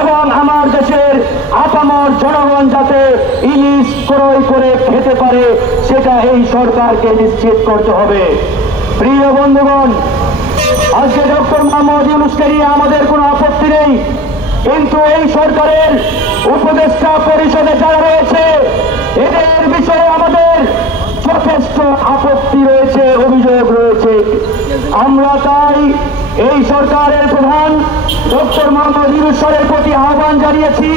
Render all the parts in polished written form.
এবং আমার দেশের আপামর জনগণ যাতে ইলিশ ক্রয় করে খেতে পারে সেটা এই সরকারকে নিশ্চিত করতে হবে। প্রিয় বন্ধুগণ, আজকে ডক্টর মোহাম্মদ ইউনূসকে নিয়ে আমাদের কোনো আপত্তি নেই, কিন্তু এই সরকারের উপদেষ্টা পরিষদে যারা রয়েছে এদের বিষয়ে আমাদের যথেষ্ট আপত্তি রয়েছে, অভিযোগ রয়েছে। আমরা তাই এই সরকারের প্রধান ডক্টর মোহাম্মদ ইউনূসের প্রতি আহ্বান জানিয়েছি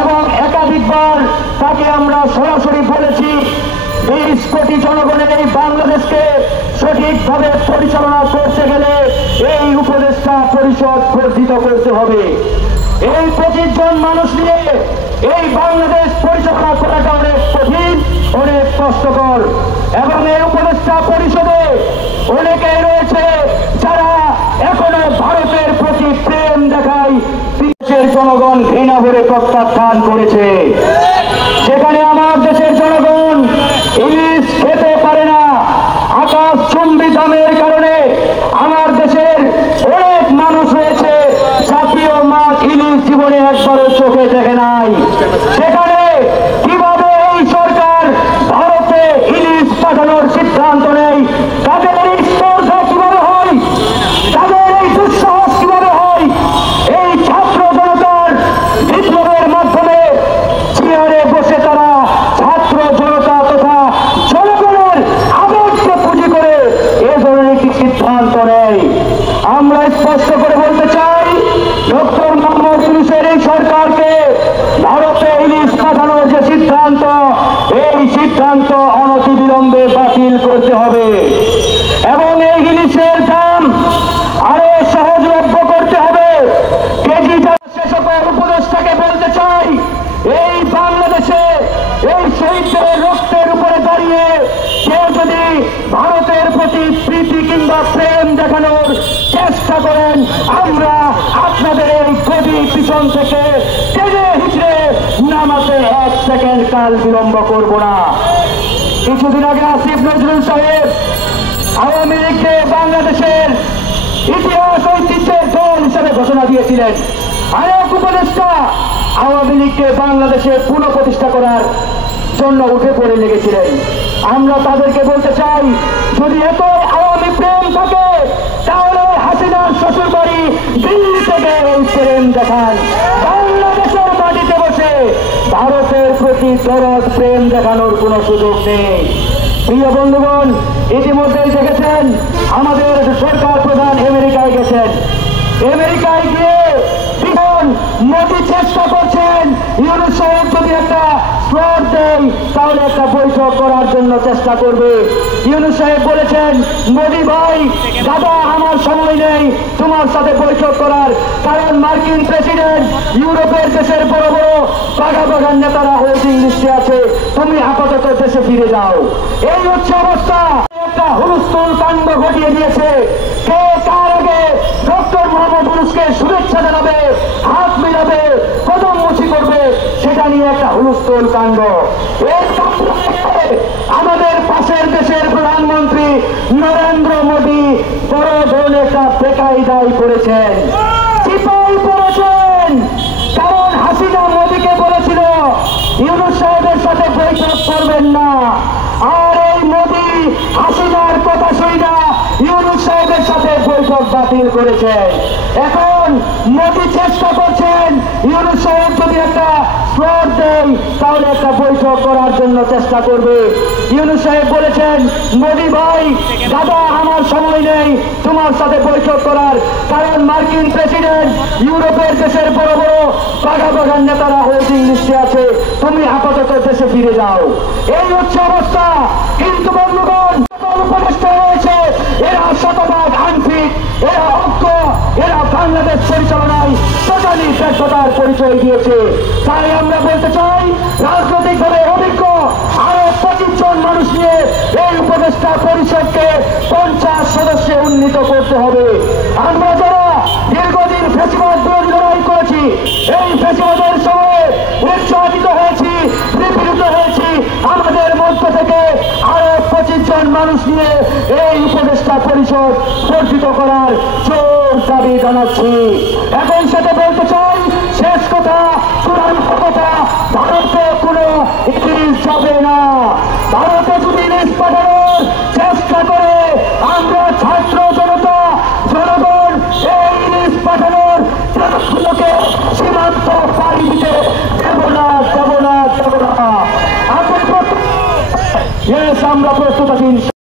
এবং একাধিকবার তাকে আমরা সরাসরি বলেছি 20 কোটি জনগণের এই বাংলাদেশকে সঠিকভাবে পরিচালনা করতে গেলে এই উপদেষ্টা পরিষদ বর্ধিত করতে হবে। এই 25 জন মানুষ নিয়ে এই বাংলাদেশ পরিচালনা করাটা অনেক কঠিন, অনেক কষ্টকর এবং এই উপদেষ্টা পরিষদে অনেকেই রয়েছে যারা এখনো ভারতের প্রতি প্রেম দেখায়। দেশের জনগণ ঘৃণা ভরে প্রত্যাখ্যান করেছে। সেখানে আমার দেশের জনগণ ইলিশ খেতে পারে না। আকাশ চুম্বি দামের কারণে আমার দেশের অনেক মানুষ রয়েছে জাতীয় মাছ ইলিশ জীবনে একবারও চোখে দেখে নাই। সেখানে কিভাবে এই সরকার ভারতে ইলিশ পাঠানোর সিদ্ধান্ত নেয়, তাদের এই স্পর্ধা কিভাবে হয়, তাদের এই দুঃসাহস কিভাবে হয়, এই ছাত্র জনতার বিপ্লবের মাধ্যমে চেয়ারে বসে তারা ছাত্র জনতা তথা জনগণের আবেগকে পুঁজি করে এ ধরনের একটি সিদ্ধান্ত নেয়। আমরা স্পষ্ট করে বলতে চাই, ডক্টর মোহাম্মদ ইউনূসের এই সরকারকে ভারতে ইলিশ পাঠানোর যে সিদ্ধান্ত, এই সিদ্ধান্ত অনতিবিলম্বে বাতিল করতে হবে এবং এই ইলিশের দাম আরো সহজলভ্য করতে হবে। কেজি শেষকের উপদেষ্টাকে বলতে চাই, এই বাংলাদেশে এই শহীদদের রক্তের উপরে দাঁড়িয়ে কেউ যদি ভারতের প্রতি প্রীতি কিংবা প্রেম দেখানোর চেষ্টা করেন, আমরা আপনাদের এই গদি পিছন থেকে টেনে হিচড়ে নামাতে 1 সেকেন্ড কাল বিলম্ব করব না। কিছুদিন আগে আসিফ নজরুল সাহেব আওয়ামী লীগকে বাংলাদেশের ইতিহাস ঐতিহ্যের দল হিসেবে ঘোষণা দিয়েছিলেন। আরেক উপদেষ্টা আওয়ামী লীগকে বাংলাদেশে পুনঃপ্রতিষ্ঠা করার জন্য উঠে পড়ে লেগেছিলেন। আমরা তাদেরকে বলতে চাই, যদি এত আওয়ামী প্রেম থাকে তাহলে হাসিনার শ্বশুর বাড়ি দিল্লি থেকে এই প্রেম দেখান। বাংলাদেশের মাটিতে বসে ভারতের প্রতি দরদ প্রেম দেখানোর কোন সুযোগ নেই। প্রিয় বন্ধুগণ, ইতিমধ্যেই দেখেছেন আমাদের সরকার প্রধান আমেরিকায় গেছেন। আমেরিকায় গিয়ে মোদী চেষ্টা করছেন ইউনূস সাহেব যদি একটা স্লট দেয় তাহলে একটা বৈঠক করার জন্য চেষ্টা করবে। ইউনূস সাহেব বলেছেন, মোদী ভাই দাদা আমার সময় নেই তোমার সাথে বৈঠক করার, কারণ মার্কিন প্রেসিডেন্ট ইউরোপের দেশের বড় বড় বাঘা বাগান নেতারা হোল্ডিং লিস্টে আছে, তুমি আপাতত দেশে ফিরে যাও। এই হচ্ছে অবস্থা। একটা হুলস্থুল কাণ্ড ঘটিয়ে দিয়েছে। কে কার আগে ডক্টর মোহাম্মদ ইউনূসকে শুভেচ্ছা জানাবে, হাত মিলাবে, কদম মুচি করবে, সেটা নিয়ে একটা হুলস্থুল কাণ্ড। এই আমাদের পাশের দেশের প্রধানমন্ত্রী নরেন্দ্র মোদী বড় ধরনের একটা বেকায়দায় পড়েছেন, চিপাই পড়েছেন। কারণ হাসিনা মোদীকে বলেছিল ইউনূস সাহেবের সাথে বৈঠক করবেন না, আর এই মোদী হাসিনার কথা শুনে ইউনূস সাহেবের সাথে বৈঠক বাতিল করেছেন। এখন মোদী চেষ্টা করছেন ইউনূস সাহেব যদি একটা স্লট দেয় তাহলে একটা বৈঠক করার জন্য চেষ্টা করবে। ইউনূস সাহেব বলেছেন, মোদী ভাই দাদা আমার সময় নেই তোমার সাথে বৈঠক করার, কারণ মার্কিন প্রেসিডেন্ট ইউরোপের দেশের বড় বড় বাঘা বাগান নেতারা হোল্ডিং লিস্টে আছে, তুমি আপাতত দেশে ফিরে যাও। এই হচ্ছে অবস্থা। কিন্তু বন্ধুগণ, উপদেষ্টা রয়েছে এরা শতভাগ আনফিট, এরা অজ্ঞ, এরা বাংলাদেশ পরিচালনায় টোটালি ব্যর্থতার পরিচয় দিয়েছে। তাই আমরা বলতে চাই, রাজনৈতিকভাবে অভিজ্ঞ আরো 25 জন মানুষ নিয়ে এই উপদেষ্টা পরিষদকে 50 সদস্যে উন্নীত করতে হবে। আমরা যারা দীর্ঘদিন ফ্যাসিবাদ বিরোধী লড়াই করেছি, এই ফ্যাসিবাদের সময়ে উৎসাহিত হয়েছি, নিপীড়িত হয়েছি, আমাদের মধ্য থেকে আরো 25 জন মানুষ নিয়ে এই উপদেষ্টা পরিষদ গঠিত করার জোর দাবি জানাচ্ছি। এখন সাথে বলতে চাই, শেষ ইলিশ যাবে না। ভারতে যদি ইলিশ পাঠানোর চেষ্টা করে আমরা ছাত্র জনতা জনগণ এই ইলিশ পাঠানোর ট্রাকগুলোকে সীমান্ত পাড়ি দিতে দেব না, দেব না, দেব না। আমরা প্রস্তুত আছি।